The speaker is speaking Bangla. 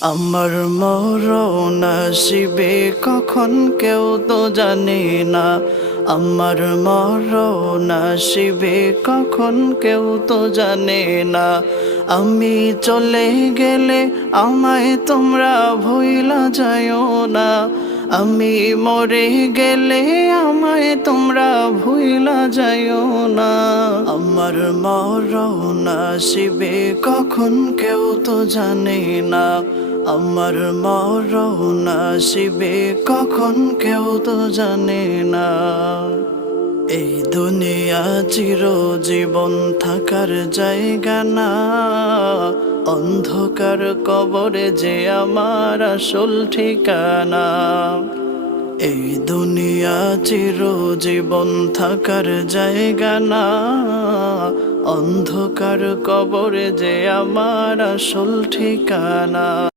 আমার মরণ আসিবে কখন কেউ তো জানে না। আমার মরণ আসিবে কখন কেউ তো জানে না। আমি চলে গেলে আমায় তোমরা ভুইলা যাইও না। আমি মরে গেলে আমায় তোমরা ভুইলা যাইও না। আমার মরণ আসিবে কখন কেউ তো জানে না। আমার মরণ আসিবে কখন কেউ তো জানে না। এই দুনিয়া চিরজীবন থাকার জায়গা না। অন্ধকার কবরে যে আমার আসল ঠিকানা। এই দুনিয়া চিরজীবন থাকার জায়গা না। অন্ধকার কবরে যে আমার আসল ঠিকানা।